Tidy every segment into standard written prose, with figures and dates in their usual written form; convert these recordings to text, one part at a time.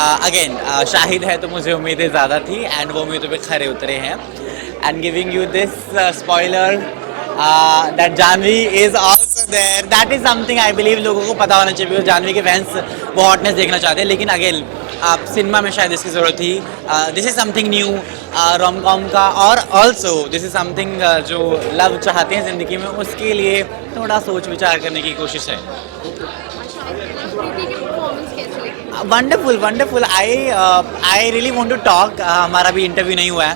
Again Shahid है तो मुझे उम्मीदें ज़्यादा थी एंड वो उम्मीदों पे खरे उतरे हैं and giving you this spoiler that Janhvi is also there, that is something I believe लोगों को पता होना चाहिए, जानवी के फैंस वो हॉटनेस देखना चाहते हैं, लेकिन अगेन आप सिनेमा में शायद इसकी ज़रूरत थी। This is something new rom com का, और ऑल्सो दिस इज़ समथिंग जो लव चाहते हैं ज़िंदगी में उसके लिए थोड़ा सोच विचार करने की कोशिश है। कृति की परफॉर्मेंस कैसी लगी? Wonderful wonderful. I really want to talk, हमारा भी इंटरव्यू नहीं हुआ है,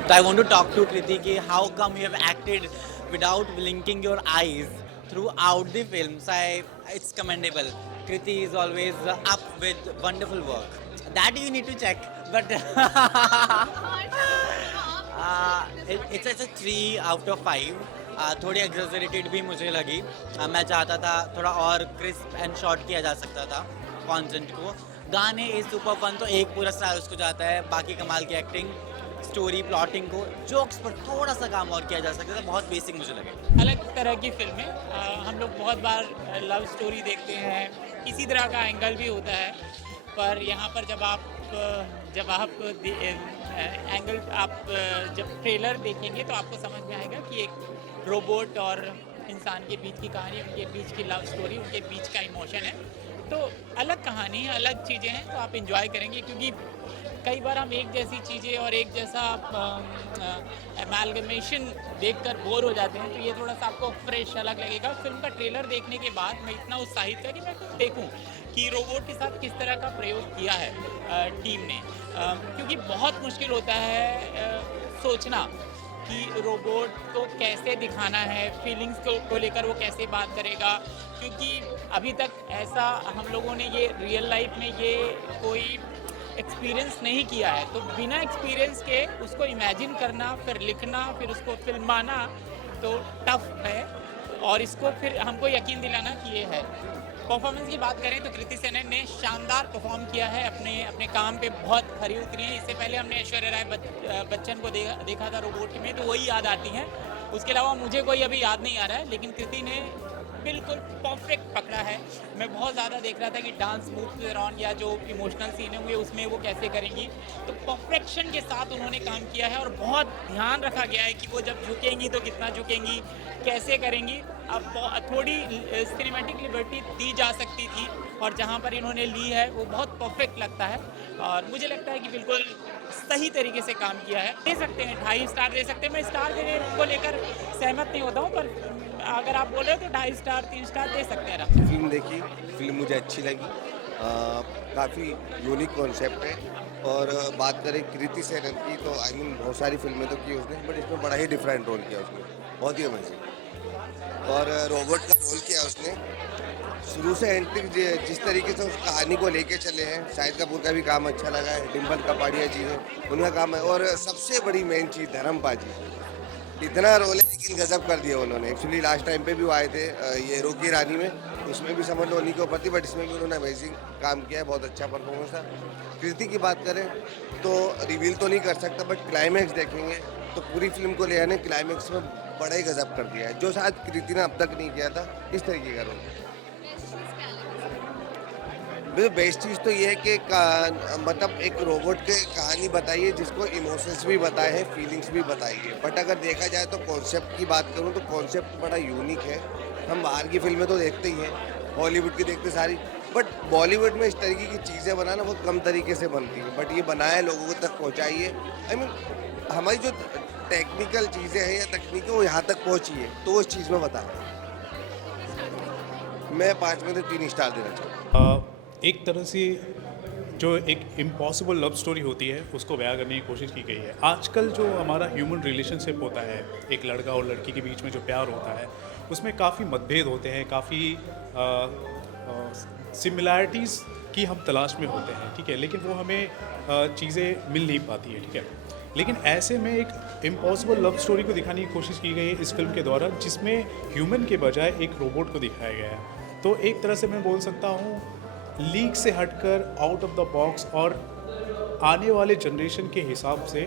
तो I want to talk to Kriti कि how come you have acted without blinking your eyes throughout the film. So it's commendable. Kriti is always up with wonderful work. That you need to check, but it's a 3 out of 5. थोड़ी exaggerated भी मुझे लगी। मैं चाहता था थोड़ा और crisp and short किया जा सकता था कंटेंट को। गाने इज सुपर फन, तो एक पूरा स्टार उसको जाता है, बाकी कमाल की एक्टिंग, स्टोरी, प्लॉटिंग को, जोक्स पर थोड़ा सा काम और किया जा सकता था, बहुत बेसिक मुझे लगे। अलग तरह की फिल्में हम लोग बहुत बार लव स्टोरी देखते हैं, इसी तरह का एंगल भी होता है, पर यहाँ पर जब आप एंगल जब ट्रेलर देखेंगे तो आपको समझ में आएगा कि एक रोबोट और इंसान के बीच की कहानी, उनके बीच की लव स्टोरी, उनके बीच का इमोशन है। तो अलग कहानी है, अलग चीज़ें हैं, तो आप इन्जॉय करेंगे, क्योंकि कई बार हम एक जैसी चीज़ें और एक जैसा एमालगमेशन देखकर बोर हो जाते हैं, तो ये थोड़ा सा आपको फ्रेश अलग लगेगा। फिल्म का ट्रेलर देखने के बाद मैं इतना उत्साहित था कि मैं देखूं कि रोबोट के साथ किस तरह का प्रयोग किया है टीम ने, क्योंकि बहुत मुश्किल होता है सोचना कि रोबोट को कैसे दिखाना है, फीलिंग्स को लेकर वो कैसे बात करेगा, क्योंकि अभी तक ऐसा हम लोगों ने ये रियल लाइफ में ये कोई एक्सपीरियंस नहीं किया है। तो बिना एक्सपीरियंस के उसको इमेजिन करना, फिर लिखना, फिर उसको फिल्माना तो टफ है, और इसको फिर हमको यकीन दिलाना कि ये है। परफॉर्मेंस की बात करें तो कृति सेनन ने शानदार परफॉर्म किया है, अपने काम पे बहुत खरी उतरी है। इससे पहले हमने ऐश्वर्या राय बच्चन को देखा था रोबोट में, तो वही याद आती हैं। उसके अलावा मुझे कोई अभी याद नहीं आ रहा है, लेकिन कृति ने बिल्कुल परफेक्ट पकड़ा है। मैं बहुत ज़्यादा देख रहा था कि डांस मूव ऑन या जो इमोशनल सीन होंगे उसमें वो कैसे करेंगी, तो परफेक्शन के साथ उन्होंने काम किया है, और बहुत ध्यान रखा गया है कि वो जब झुकेंगी तो कितना झुकेंगी, कैसे करेंगी। अब थोड़ी सिनेमैटिक लिबर्टी दी जा सकती थी, और जहाँ पर इन्होंने ली है वो बहुत परफेक्ट लगता है, और मुझे लगता है कि बिल्कुल सही तरीके से काम किया है। दे सकते हैं 2.5 स्टार दे सकते हैं, मैं स्टार देने को लेकर सहमत नहीं होता हूँ, पर अगर आप बोले तो 2.5 स्टार 3 स्टार दे सकते हैं। फिल्म देखी, फिल्म मुझे अच्छी लगी, काफ़ी यूनिक कॉन्सेप्ट है। और बात करें कृति सेनन की, तो आई मीन बहुत सारी फिल्में तो की उसने, बट इसमें बड़ा ही डिफरेंट रोल किया उसने, बहुत ही अमेजिंग। और रोबोट का रोल किया उसने शुरू से एंड तक, जिस तरीके से उस कहानी को लेके चले हैं। शाहिद कपूर का भी काम अच्छा लगा है, डिम्पल कपाड़िया जी है, उनका काम है, और सबसे बड़ी मेन चीज़ धर्मपा जी, इतना रोल है लेकिन गजब कर दिया उन्होंने। एक्चुअली लास्ट टाइम पे भी वो आए थे ये रोकी रानी में, उसमें भी समझ लो उन्हीं के ऊपर थी, बट इसमें भी उन्होंने अमेजिंग काम किया है, बहुत अच्छा परफॉर्मेंस था। कृति की बात करें तो रिवील तो नहीं कर सकता, बट क्लाइमैक्स देखेंगे तो पूरी फिल्म को ले आने क्लाइमैक्स में बड़ा ही गजब कर दिया है, जो शायद कृति ने अब तक नहीं किया था इस तरीके का रोल। बेस्ट चीज़ तो ये है कि मतलब एक रोबोट के कहानी बताइए जिसको इमोशंस भी बताए हैं, फीलिंग्स भी बताइए। बट अगर देखा जाए तो कॉन्सेप्ट की बात करूँ तो कॉन्सेप्ट बड़ा यूनिक है। हम बाहर की फिल्में तो देखते ही हैं, हॉलीवुड की देखते सारी, बट बॉलीवुड में इस तरीके की चीज़ें बनाना बहुत कम तरीके से बनती हैं, बट ये बनाया लोगों तक पहुँचाइए। आई मीन हमारी जो टेक्निकल चीज़ें हैं या तकनीकें वो यहाँ तक पहुँची है, तो वो इस चीज़ में बताएं। मैं 5 में से 3 स्टार देना चाहूँगा। एक तरह से जो एक इम्पॉसिबल लव स्टोरी होती है उसको बयां करने की कोशिश की गई है। आजकल जो हमारा ह्यूमन रिलेशनशिप होता है, एक लड़का और लड़की के बीच में जो प्यार होता है, उसमें काफ़ी मतभेद होते हैं, काफ़ी सिमिलैरिटीज़ की हम तलाश में होते हैं, ठीक है, लेकिन वो हमें चीज़ें मिल नहीं पाती है, ठीक है। लेकिन ऐसे में एक इम्पॉसिबल लव स्टोरी को दिखाने की कोशिश की गई है इस फिल्म के द्वारा, जिसमें ह्यूमन के बजाय एक रोबोट को दिखाया गया है। तो एक तरह से मैं बोल सकता हूँ लीक से हटकर आउट ऑफ द बॉक्स, और आने वाले जनरेशन के हिसाब से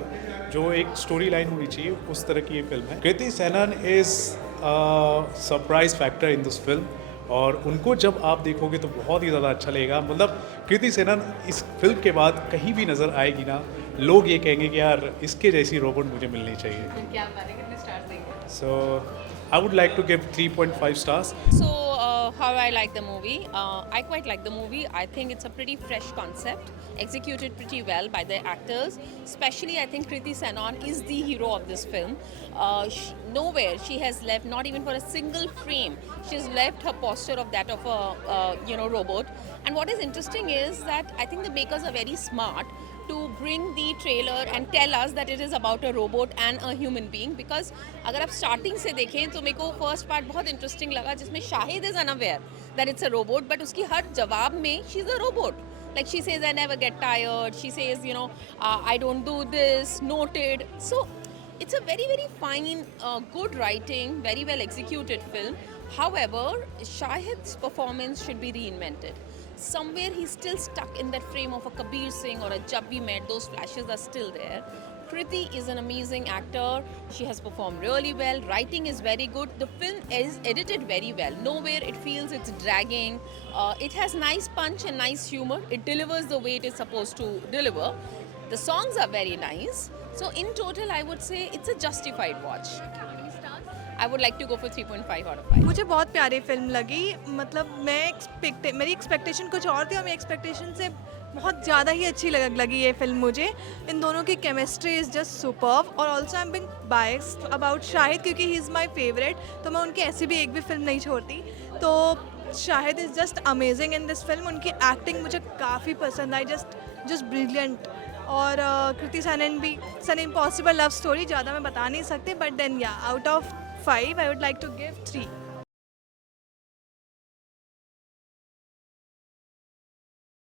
जो एक स्टोरी लाइन होनी चाहिए उस तरह की ये फिल्म है। Kriti Sanon is surprise factor in this film, और उनको जब आप देखोगे तो बहुत ही ज़्यादा अच्छा लगेगा। मतलब कृति सेनन इस फिल्म के बाद कहीं भी नज़र आएगी ना, लोग ये कहेंगे कि यार इसके जैसी रोबोट मुझे मिलनी चाहिए. क्या बात है, कितने स्टार्स देंगे? So I would like to give 3.5 stars. So, how I like the movie? I quite like the movie. I think it's a pretty fresh concept, executed pretty well by the actors. Especially, I think Kriti Sanon is the hero of this film. Nowhere she has left, not even for a single frame, she's left her posture of that of a robot. And what is interesting is that I think the makers are very smart to bring the trailer and tell us that it is about a robot and a human being, because अगर आप starting से देखें तो मेरे को first part बहुत interesting लगा, जिसमें Shahid is unaware that it's a robot, but उसकी हर जवाब में she's a robot. Like she says, I never get tired. She says, I don't do this. Noted. So it's a very, very fine, good writing, very well executed film. However, Shahid's performance should be reinvented. Somewhere he's still stuck in that frame of a Kabir Singh or a Jab We Met. Those flashes are still there. Kriti is an amazing actor. She has performed really well. Writing is very good. The film is edited very well. Nowhere it feels it's dragging. It has nice punch and nice humor. It delivers the way it is supposed to deliver. The songs are very nice. So in total, I would say it's a justified watch. I would like to go for 3.5 out of 5. मुझे बहुत प्यारी film लगी. मतलब मेरी expectation कुछ और थी और मेरी एक्सपेक्टेशन से बहुत ज़्यादा ही अच्छी लगी ये फिल्म मुझे. इन दोनों की केमिस्ट्री इज़ जस्ट सुपर्ब. और also I am being biased about Shahid, क्योंकि ही इज़ माई फेवरेट, तो मैं उनकी ऐसी भी एक भी फिल्म नहीं छोड़ती. तो Shahid is just amazing in this film. उनकी एक्टिंग मुझे काफ़ी पसंद आई, जस्ट ब्रिलियंट. और कृति सैनन भी. सन इम्पॉसिबल लव स्टोरी ज़्यादा मैं बता नहीं सकती, बट देन या out of 5 I would like to give 3.